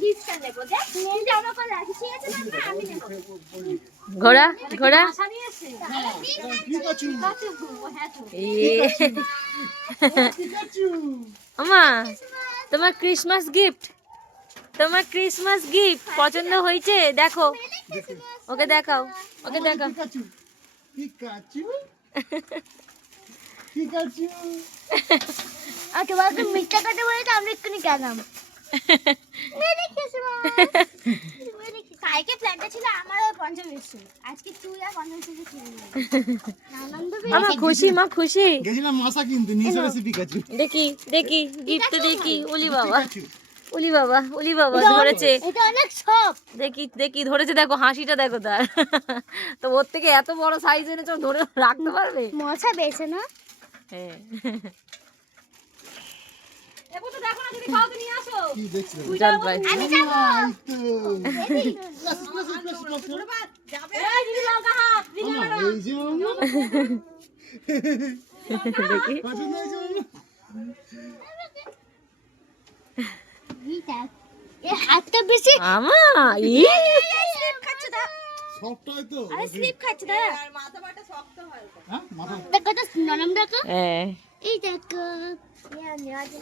গিফটটা নেব দেখ কিন্তু আমরা কোন রাখি ঠিক আছে না আমি নেব ঘোড়া ঘোড়া আশা নিয়েছে আমা তোমার ক্রিসমাস গিফট পছন্দ হয়েছে দেখো ওকে দেখাও আর তোমাকে মিথ্যা কথা বলে তো আমরা এক্ষুনি গেলাম মেরি ক্রিসমাস কালকে প্ল্যানটা ছিল আমারও পঞ্চম এসেছে আজকে তুই আর পঞ্চম এসেছে আনন্দ আমা খুশি মা খুশি গেছিলাম মাসা কিনতে নিয়ে চলে এসে পিকাচু দেখি গিফট দেখি উলি বাবা ধরেছে এটা অনেক সব দেখি ধরেছে দেখো হাসিটা দেখো তার তো ওর থেকে এত বড় সাইজ এনেছো ধরে রাখতে পারবে মশা বেছে না হ্যাঁ এবো তো দেখো না যদি খাও তো নিয়ে আসো কি দেখছিস জল পাই আমি যাব যাবে এই দিদি লঙ্কা হাত দিদি মামা এই যে মামা দেখি পছন্দ হয়েছে মামা এ হাতটা বেশি আমা স্লিপ খাচ্ছে দা সফট হয় তো আরে স্লিপ খাচ্ছে দা হ্যাঁ মাথা দেখো তো নরম দেখো হ্যাঁ এই দেখো